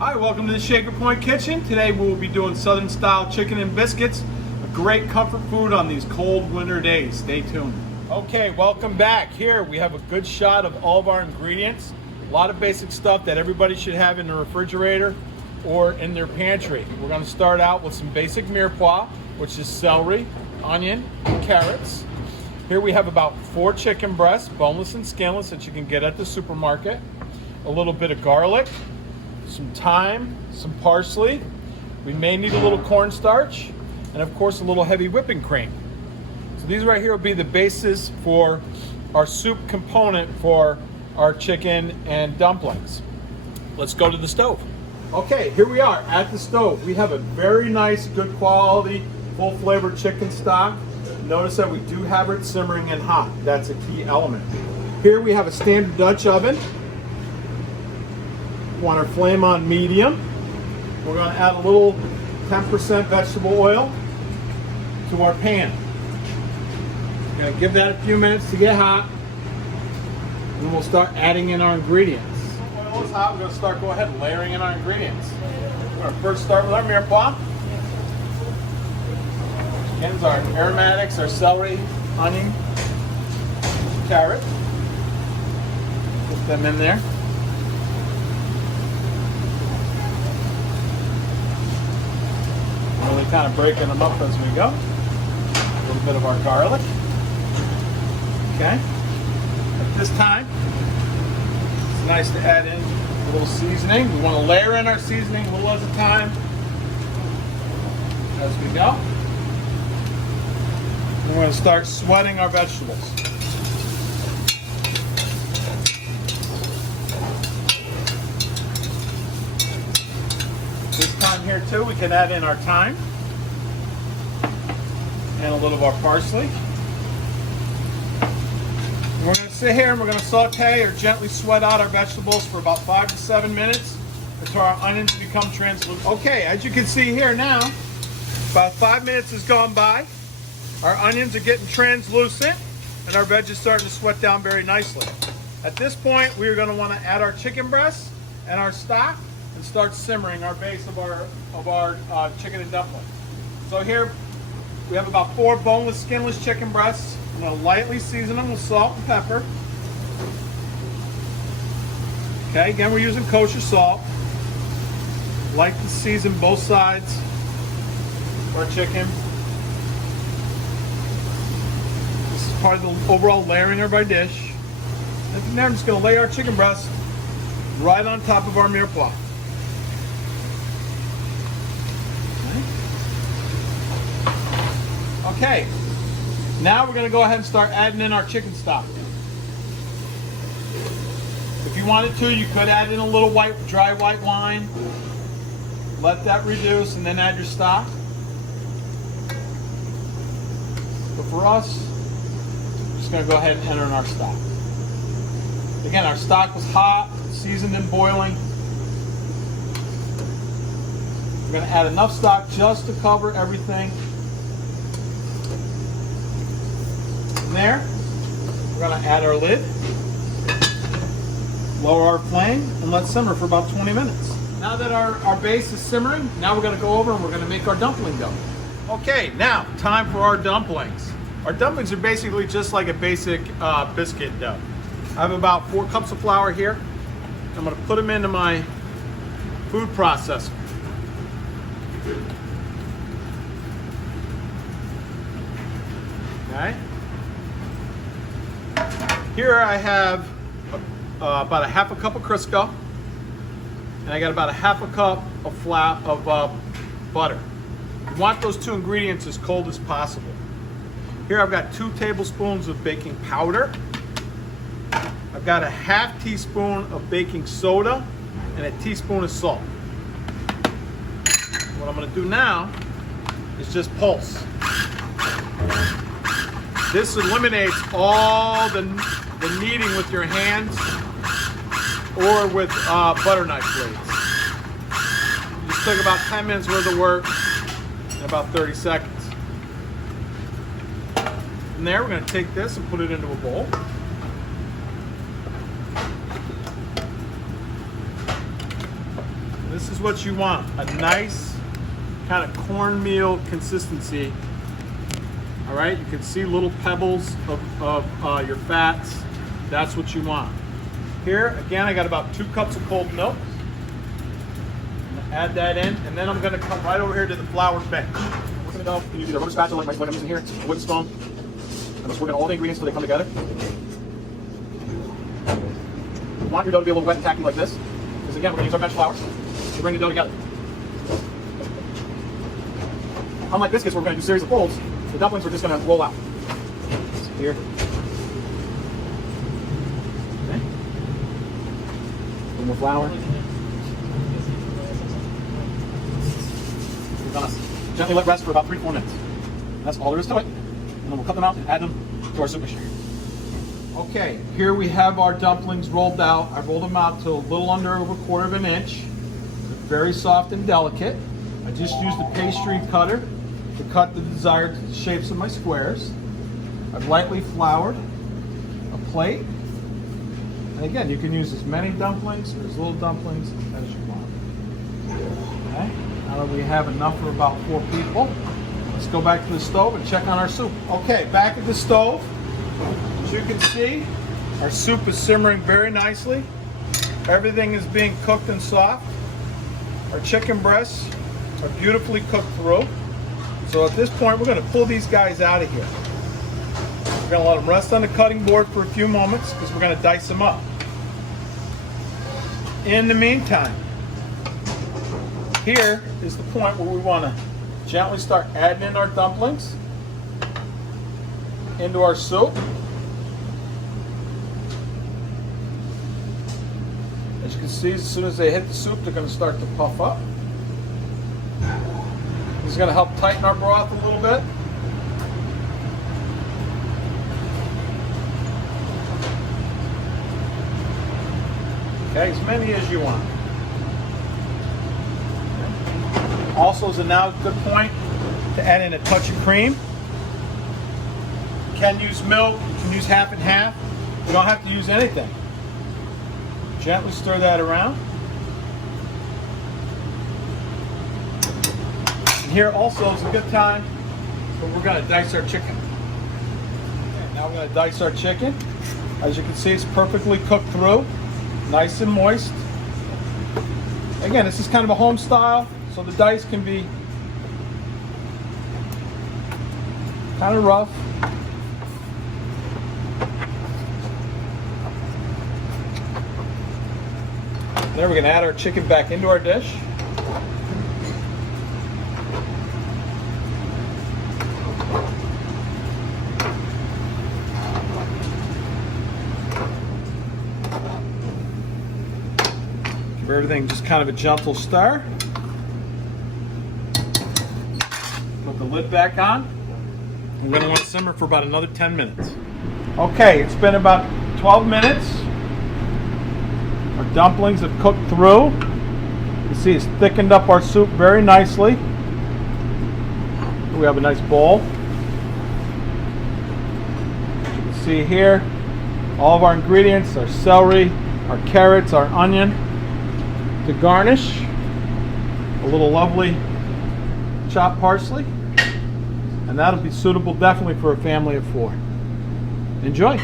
Hi, welcome to the Shaker Point Kitchen. Today we will be doing Southern style chicken and biscuits, a great comfort food on these cold winter days. Stay tuned. Okay, welcome back. Here we have a good shot of all of our ingredients. A lot of basic stuff that everybody should have in the refrigerator or in their pantry. We're going to start out with some basic mirepoix, which is celery, onion, and carrots. Here we have about 4 chicken breasts, boneless and skinless, that you can get at the supermarket. A little bit of garlic, some thyme, some parsley. We may need a little cornstarch, and of course a little heavy whipping cream. So these right here will be the basis for our soup component for our chicken and dumplings. Let's go to the stove. Okay, here we are at the stove. We have a very nice, good quality, full flavored chicken stock. Notice that we do have it simmering and hot. That's a key element. Here we have a standard Dutch oven. Want our flame on medium. We're going to add a little 10% vegetable oil to our pan. We're going to give that a few minutes to get hot, and we'll start adding in our ingredients. When the oil is hot, we're going to go ahead and layering in our ingredients. We're going to first start with our mirepoix. Again, our aromatics, our celery, onion, carrot. Put them in there. Really kind of breaking them up as we go. A little bit of our garlic. Okay. At this time, it's nice to add in a little seasoning. We want to layer in our seasoning a little at a time as we go. And we're going to start sweating our vegetables. This time here too, we can add in our thyme and a little of our parsley. And we're going to sit here and we're going to saute or gently sweat out our vegetables for about 5 to 7 minutes until our onions become translucent. Okay, as you can see here now, about 5 minutes has gone by. Our onions are getting translucent and our veg is starting to sweat down very nicely. At this point, we are going to want to add our chicken breasts and our stock and start simmering our base of our chicken and dumplings. So here we have about 4 boneless, skinless chicken breasts. I'm going to lightly season them with salt and pepper. Okay, again we're using kosher salt. Like to season both sides of our chicken. This is part of the overall layering of our dish. And from there I'm just going to lay our chicken breasts right on top of our mirepoix. Okay, now we're going to go ahead and start adding in our chicken stock. If you wanted to, you could add in a little dry white wine. Let that reduce and then add your stock. But for us, we're just going to go ahead and enter in our stock. Again, our stock was hot, seasoned and boiling. We're going to add enough stock just to cover everything. There, we're going to add our lid, lower our flame, and let simmer for about 20 minutes. Now that our base is simmering, now we're going to go over and we're going to make our dumpling dough. Okay, now time for our dumplings. Our dumplings are basically just like a basic biscuit dough. I have about 4 cups of flour here. I'm going to put them into my food processor. Okay. Here I have about a half a cup of Crisco, and I got about a half a cup of butter. You want those 2 ingredients as cold as possible. Here I've got 2 tablespoons of baking powder. I've got a half teaspoon of baking soda and a teaspoon of salt. What I'm going to do now is just pulse. This eliminates all the kneading with your hands or with butter knife blades. You just took about 10 minutes worth of work in about 30 seconds. From there, we're going to take this and put it into a bowl. This what you want. A nice kind of cornmeal consistency. All right, you can see little pebbles of your fats. That's what you want. Here, again, I got about 2 cups of cold milk. I'm gonna add that in, and then I'm gonna come right over here to the floured bench. We're gonna go, you use a rubber spatula like I'm using here, a wooden spoon. I'm just working all the ingredients so they come together. You want your dough to be a little wet and tacky like this, because again, we're gonna use our bench flour to bring the dough together. Unlike biscuits, where we're gonna do a series of folds, the dumplings are just gonna roll out. So here. Okay. A little more flour. We're gonna gently let rest for about 3-4 minutes. That's all there is to it. And then we'll cut them out and add them to our soup mixture. Okay, here we have our dumplings rolled out. I rolled them out to a little under over 1/4 of an inch. They're very soft and delicate. I just used a pastry cutter to cut the desired shapes of my squares. I've lightly floured a plate. And again, you can use as many dumplings or as little dumplings as you want. Okay, now that we have enough for about 4 people, let's go back to the stove and check on our soup. Okay, back at the stove. As you can see, our soup is simmering very nicely. Everything is being cooked and soft. Our chicken breasts are beautifully cooked through. So at this point, we're going to pull these guys out of here. We're going to let them rest on the cutting board for a few moments because we're going to dice them up. In the meantime, here is the point where we want to gently start adding in our dumplings into our soup. As you can see, as soon as they hit the soup, they're going to start to puff up. This is going to help tighten our broth a little bit. Okay, as many as you want. Also, is now a good point to add in a touch of cream. You can use milk, you can use half and half. You don't have to use anything. Gently stir that around. And here also is a good time where we're going to dice our chicken. Okay, now we're going to dice our chicken. As you can see, it's perfectly cooked through, nice and moist. Again, this is kind of a home style, so the dice can be kind of rough. Then we're going to add our chicken back into our dish. Give everything just kind of a gentle stir. Put the lid back on. We're going to want to simmer for about another 10 minutes. Okay, it's been about 12 minutes. Our dumplings have cooked through. You see it's thickened up our soup very nicely. We have a nice bowl. As you can see here, all of our ingredients, our celery, our carrots, our onion. To garnish, a little lovely chopped parsley. And that'll be suitable definitely for a family of 4. Enjoy.